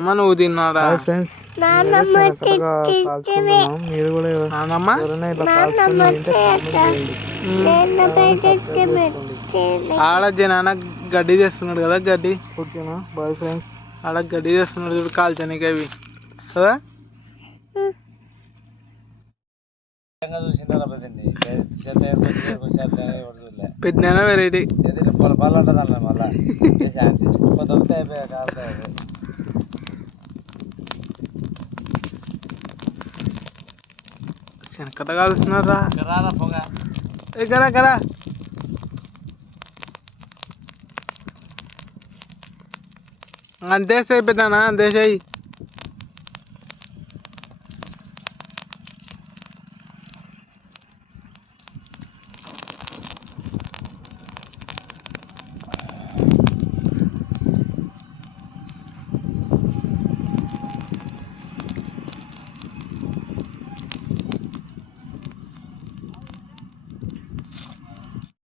అమ్మ నువ్వు తిన్నారా ఫ్రెండ్స్ మీరు కూడా ఎవరైనా ఇట్లా కాల్చుకొని తింటే కామెంట్ చేయండి. ఆడ జనాన గడ్డి చేస్తున్నాడు కదా, గడ్డి ఓకేనా. Boyfriends. ఆడ గడ్డి చేస్తున్నాడు చూడు, కాల్చనీకి అవి కదా. పెద్ద వెరైటీ కథ కాలుస్తున్నారా కరా కరా. అంతే పెద్దనా, అంతే